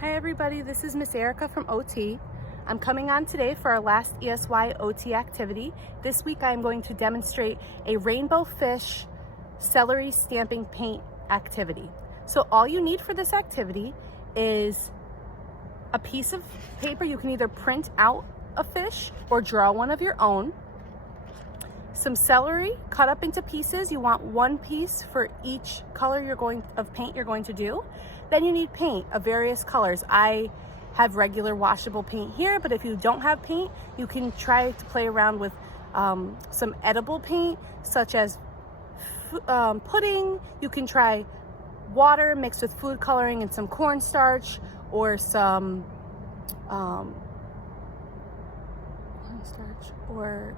Hi everybody, this is Miss Erica from OT. I'm coming on today for our last ESY OT activity. This week I'm going to demonstrate a rainbow fish celery stamping paint activity. So all you need for this activity is a piece of paper. You can either print out a fish or draw one of your own. Some celery cut up into pieces. You want one piece for each color of paint you're going to do. Then you need paint of various colors. I have regular washable paint here, but if you don't have paint, you can try to play around with some edible paint, such as pudding. You can try water mixed with food coloring and some cornstarch, or some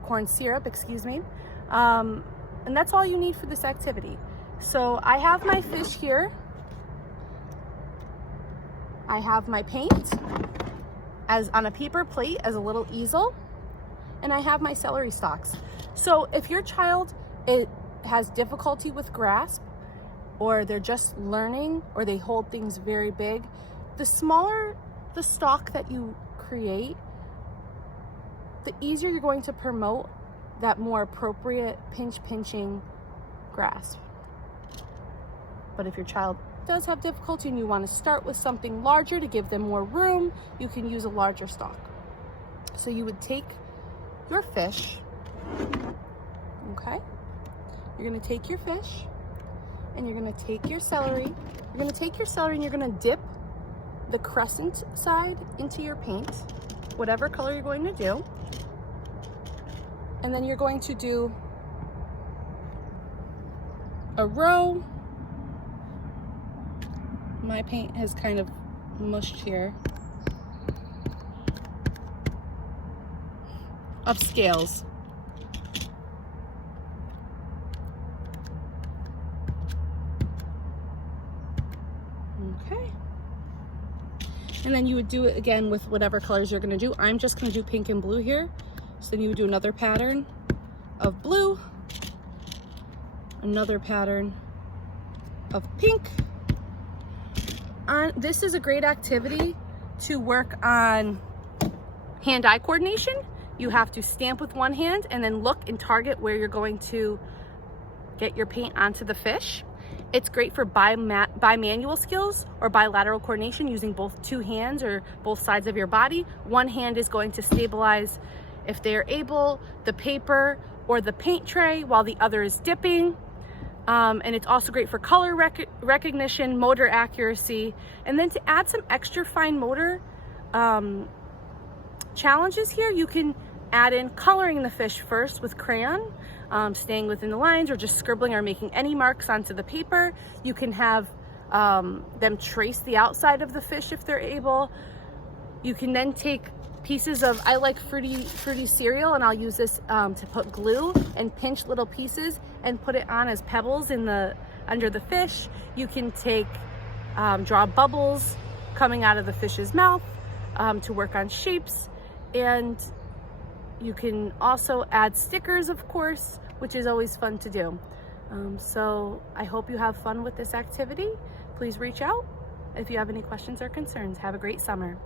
corn syrup, excuse me. And that's all you need for this activity. So I have my fish here. I have my paint as on a paper plate as a little easel, and I have my celery stalks. So if your child has difficulty with grasp, or they're just learning, or they hold things very big, the smaller the stalk that you create, the easier you're going to promote that more appropriate pinching grasp. But if your child does have difficulty and you want to start with something larger to give them more room, you can use a larger stalk. So you would take your fish, okay? You're going to take your fish and you're going to take your celery. You're going to take your celery and you're going to dip the crescent side into your paint, whatever color you're going to do. And then you're going to do a row. My paint has kind of mushed here, of scales. Okay. And then you would do it again with whatever colors you're going to do. I'm just going to do pink and blue here. So then you would do another pattern of blue, another pattern of pink. This is a great activity to work on hand-eye coordination. You have to stamp with one hand and then look and target where you're going to get your paint onto the fish. It's great for bimanual skills or bilateral coordination, using both two hands or both sides of your body. One hand is going to stabilize, if they're able, the paper or the paint tray, while the other is dipping. And it's also great for color recognition, motor accuracy, and then to add some extra fine motor challenges here, you can add in coloring the fish first with crayon, staying within the lines, or just scribbling or making any marks onto the paper. You can have them trace the outside of the fish if they're able. You can then take pieces of, I like fruity cereal, and I'll use this to put glue and pinch little pieces and put it on as pebbles under the fish. You can draw bubbles coming out of the fish's mouth to work on shapes, and you can also add stickers, of course, which is always fun to do. So I hope you have fun with this activity. Please reach out if you have any questions or concerns. Have a great summer.